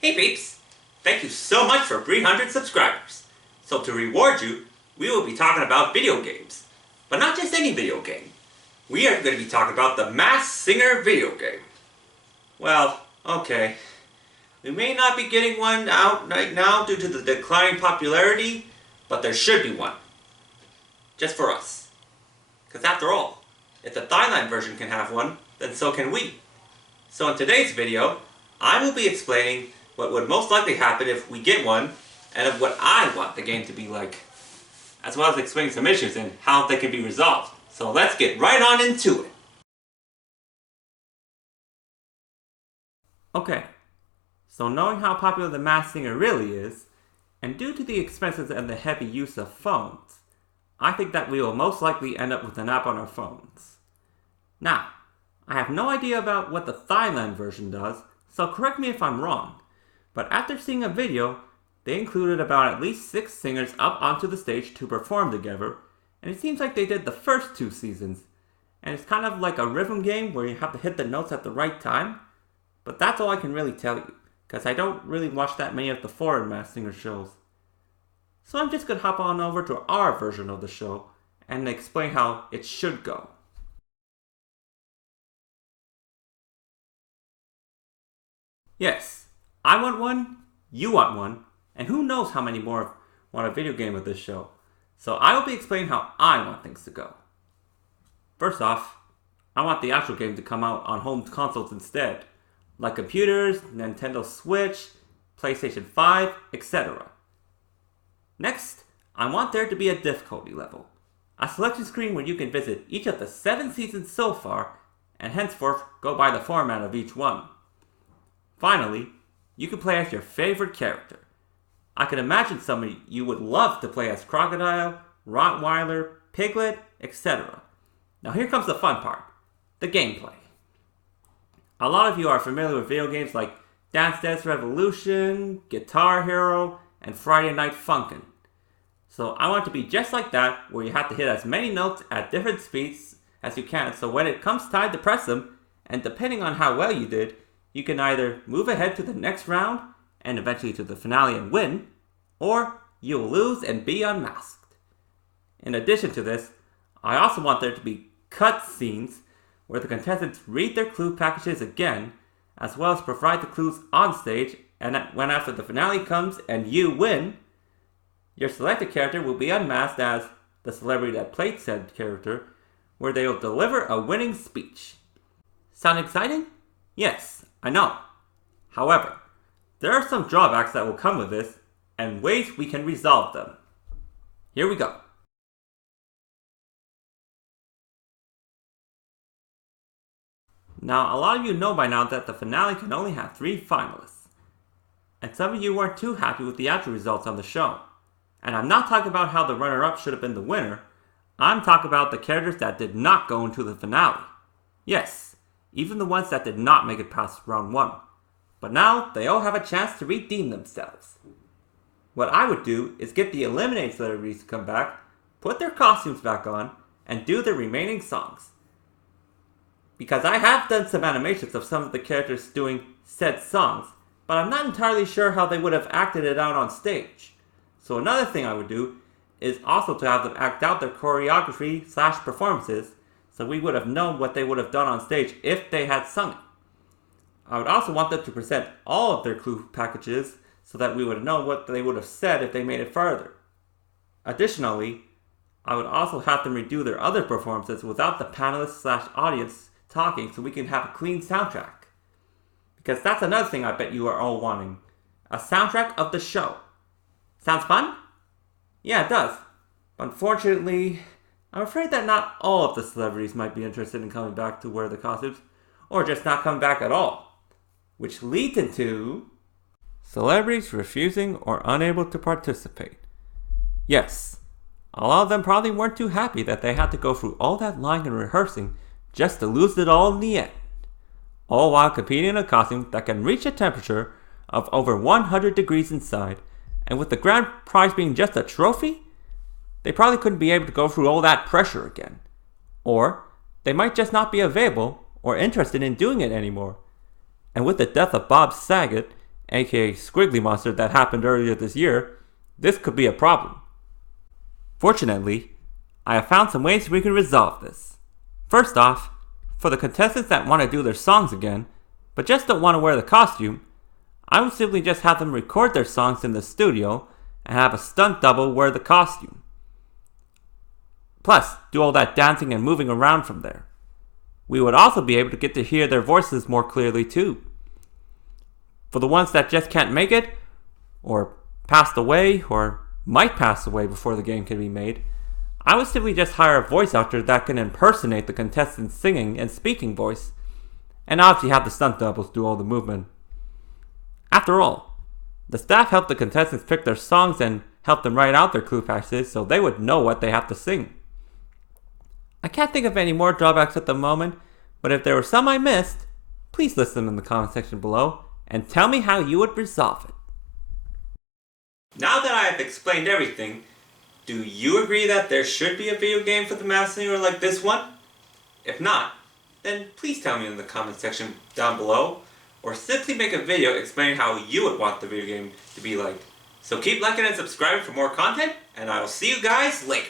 Hey peeps! Thank you so much for 300 subscribers. So to reward you, we will be talking about video games. But not just any video game. We are going to be talking about the Masked Singer video game. Well, okay. We may not be getting one out right now due to the declining popularity, but there should be one. Just for us. Because after all, if the Thailand version can have one, then so can we. So in today's video, I will be explaining what would most likely happen if we get one, and of what I want the game to be like, as well as explaining some issues and how they can be resolved. So let's get right on into it. Okay, so knowing how popular the Masked Singer really is, and due to the expenses and the heavy use of phones, I think that we will most likely end up with an app on our phones. Now, I have no idea about what the Thailand version does, so correct me if I'm wrong, but after seeing a video, they included about at least 6 singers up onto the stage to perform together, and it seems like they did the first 2 seasons, and it's kind of like a rhythm game where you have to hit the notes at the right time, but that's all I can really tell you, because I don't really watch that many of the foreign Masked Singer shows. So I'm just gonna hop on over to our version of the show and explain how it should go. Yes, I want one, you want one, and who knows how many more want a video game of this show. So I will be explaining how I want things to go. First off, I want the actual game to come out on home consoles instead, like computers, Nintendo Switch, PlayStation 5, etc. Next, I want there to be a difficulty level, a selection screen where you can visit each of the 7 seasons so far, and henceforth go by the format of each one. Finally, you can play as your favorite character. I can imagine some of you would love to play as Crocodile, Rottweiler, Piglet, etc. Now here comes the fun part, the gameplay. A lot of you are familiar with video games like Dance Dance Revolution, Guitar Hero, and Friday Night Funkin'. So I want it to be just like that, where you have to hit as many notes at different speeds as you can, so when it comes time to press them, and depending on how well you did, you can either move ahead to the next round, and eventually to the finale and win, or you'll lose and be unmasked. In addition to this, I also want there to be cut scenes where the contestants read their clue packages again, as well as provide the clues on stage, and when after the finale comes and you win, your selected character will be unmasked as the celebrity that played said character, where they will deliver a winning speech. Sound exciting? Yes, I know. However, there are some drawbacks that will come with this, and ways we can resolve them. Here we go. Now, a lot of you know by now that the finale can only have 3 finalists, and some of you weren't too happy with the actual results on the show. And I'm not talking about how the runner-up should have been the winner, I'm talking about the characters that did not go into the finale. Yes, even the ones that did not make it past round 1. But now, they all have a chance to redeem themselves. What I would do is get the eliminated celebrities to come back, put their costumes back on, and do the remaining songs. Because I have done some animations of some of the characters doing said songs, but I'm not entirely sure how they would have acted it out on stage. So another thing I would do is also to have them act out their choreography / performances, so we would have known what they would have done on stage if they had sung it. I would also want them to present all of their clue packages so that we would know what they would have said if they made it further. Additionally, I would also have them redo their other performances without the panelists / audience talking so we can have a clean soundtrack. Because that's another thing I bet you are all wanting. A soundtrack of the show. Sounds fun? Yeah, it does. But unfortunately, I'm afraid that not all of the celebrities might be interested in coming back to wear the costumes, or just not come back at all. Which leads into celebrities refusing or unable to participate. Yes, a lot of them probably weren't too happy that they had to go through all that lying and rehearsing just to lose it all in the end. All while competing in a costume that can reach a temperature of over 100 degrees inside, and with the grand prize being just a trophy, they probably couldn't be able to go through all that pressure again. Or they might just not be available or interested in doing it anymore. And with the death of Bob Saget aka Squiggly Monster, that happened earlier this year, this could be a problem. Fortunately, I have found some ways we can resolve this. First off, for the contestants that want to do their songs again, but just don't want to wear the costume, I would simply just have them record their songs in the studio and have a stunt double wear the costume. Plus, do all that dancing and moving around from there. We would also be able to get to hear their voices more clearly too. For the ones that just can't make it, or passed away, or might pass away before the game can be made, I would simply just hire a voice actor that can impersonate the contestant's singing and speaking voice, and obviously have the stunt doubles do all the movement. After all, the staff helped the contestants pick their songs and helped them write out their clue passages so they would know what they have to sing. I can't think of any more drawbacks at the moment, but if there were some I missed, please list them in the comment section below and tell me how you would resolve it. Now that I have explained everything, do you agree that there should be a video game for The Masked Singer like this one? If not, then please tell me in the comment section down below, or simply make a video explaining how you would want the video game to be like. So keep liking and subscribing for more content, and I will see you guys later.